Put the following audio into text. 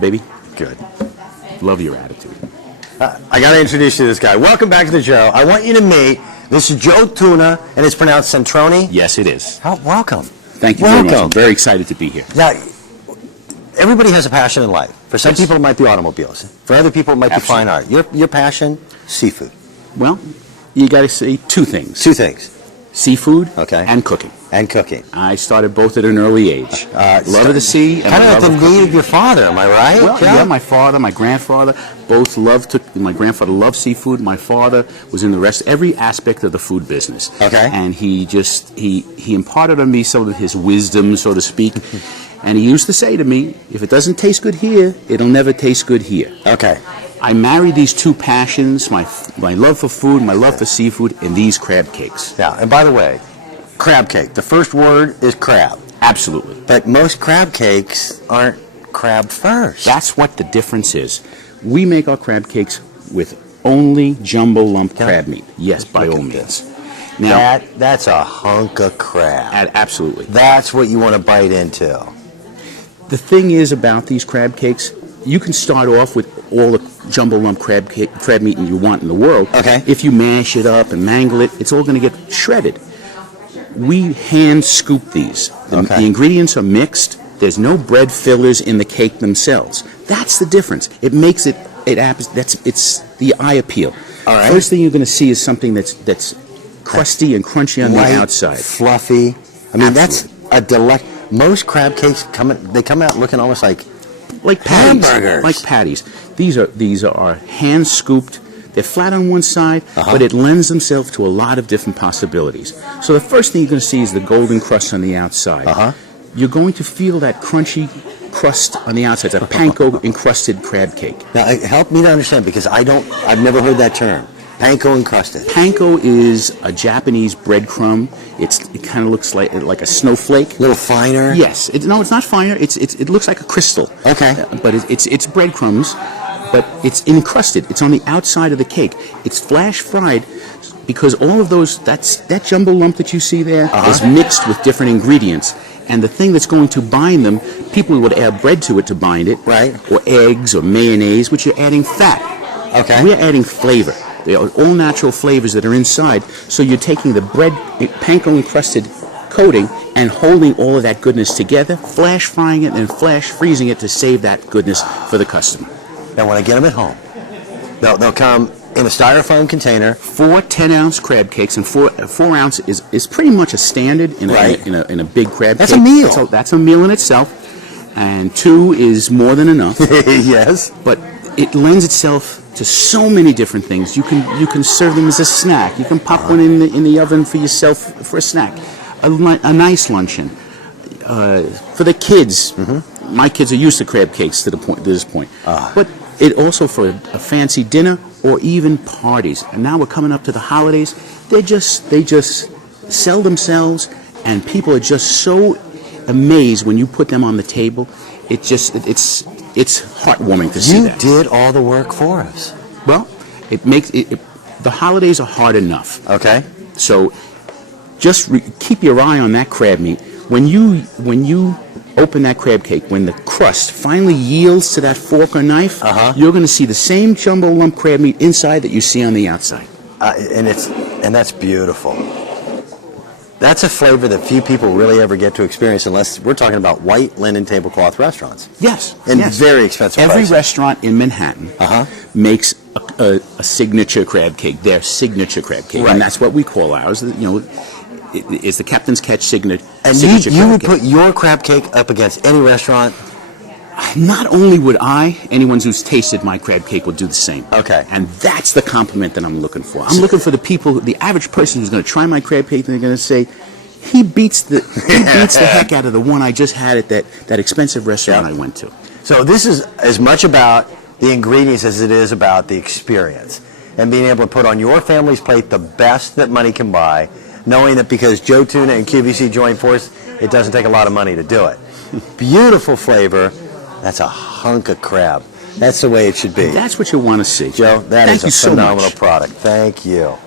Baby, Good. love your attitude. I got to introduce you to this guy. Welcome back to the show. I want you to meet, this is Joe Tuna, and it's pronounced Centroni. Yes, it is. Welcome. Thank you very much. I'm very excited to be here. Now, everybody has a passion in life. For some people, it might be automobiles. For other people, it might be fine art. Your passion, seafood. Well, you got to say two things. Two things. Seafood Okay. and cooking. And cooking. I started both at an early age. Love of the sea and kind of love like of the need cooking. of your father, am I right? Well, Joe? yeah, my father, my grandfather, both loved to. My grandfather loved seafood. My father was in the rest, every aspect of the food business. Okay. And he imparted on me some of his wisdom, so to speak. And he used to say to me, if it doesn't taste good here, it'll never taste good here. Okay. I married these two passions, my love for food, my love for seafood, and these crab cakes. Yeah, and by the way, crab cake. The first word is crab. Absolutely. But most crab cakes aren't crab first. That's what the difference is. We make our crab cakes with only jumbo lump crab meat. Yes, by all means. Now, That's a hunk of crab. absolutely. That's what you want to bite into. The thing is about these crab cakes, you can start off with all the jumbo lump crab meat you want in the world. Okay. If you mash it up and mangle it, it's all going to get shredded. We hand scoop these. Okay. The ingredients are mixed. There's no bread fillers in the cake themselves. That's the difference. It makes it's the eye appeal. All right. First thing you're going to see is something that's crusty and crunchy on the Light, outside. fluffy. I mean, Absolutely. that's a delight. Most crab cakes come out looking almost like Patties. hamburgers. Like patties. These are hand scooped. They're flat on one side, Uh-huh. but it lends themselves to a lot of different possibilities. So the first thing you're going to see is the golden crust on the outside. Uh-huh. You're going to feel that crunchy crust on the outside, that panko encrusted crab cake. Now, help me to understand because I've never heard that term. Panko encrusted. Panko is a Japanese breadcrumb. It kind of looks like a snowflake. A little finer. Yes. It's not finer. It looks like a crystal. Okay. But it's breadcrumbs, but it's encrusted. It's on the outside of the cake. It's flash fried because all of that jumbo lump that you see there is mixed with different ingredients. And the thing that's going to bind them, people would add bread to it to bind it. Right. Or eggs or mayonnaise, which you're adding fat. Okay. We're adding flavor. They are all natural flavors that are inside. So you're taking the bread, panko encrusted coating and holding all of that goodness together, flash frying it and flash freezing it to save that goodness for the customer. Now, when I get them at home, they'll come in a styrofoam container. 4 10-ounce crab cakes, and 4 ounce is pretty much a standard in a big crab That's cake. a meal. So that's a meal in itself, and 2 is more than enough. Yes. But it lends itself to so many different things. You can serve them as a snack. You can pop one in the oven for yourself for a snack. A nice luncheon for the kids. Mm-hmm. My kids are used to crab cakes to this point. But it also for a fancy dinner or even parties. And now we're coming up to the holidays. They just sell themselves, and people are just so amazed when you put them on the table. It's heartwarming to see that. You did all the work for us. Well, it makes the holidays are hard enough. Okay. So just keep your eye on that crab meat. When you open that crab cake, when the crust finally yields to that fork or knife, you're going to see the same jumbo lump crab meat inside that you see on the outside. And that's beautiful. That's a flavor that few people really ever get to experience unless we're talking about white linen tablecloth restaurants. Yes. And yes. very expensive Every prices. restaurant in Manhattan makes a signature crab cake, their signature crab cake. Right. And that's what we call ours. It's the Captain's Catch signature. And signature you crab would cake. put your crab cake up against any restaurant? Not only would anyone who's tasted my crab cake will do the same. Okay. And that's the compliment that I'm looking for. I'm looking for the average person who's going to try my crab cake, and they're going to say, he beats the heck out of the one I just had at that expensive restaurant I went to. So this is as much about the ingredients as it is about the experience and being able to put on your family's plate the best that money can buy, knowing that because Joe Tuna and QVC joined force, it doesn't take a lot of money to do it. Beautiful flavor. That's a hunk of crab. That's the way it should be. That's what you want to see. Joe, that Thank is you a phenomenal so much. product. Thank you.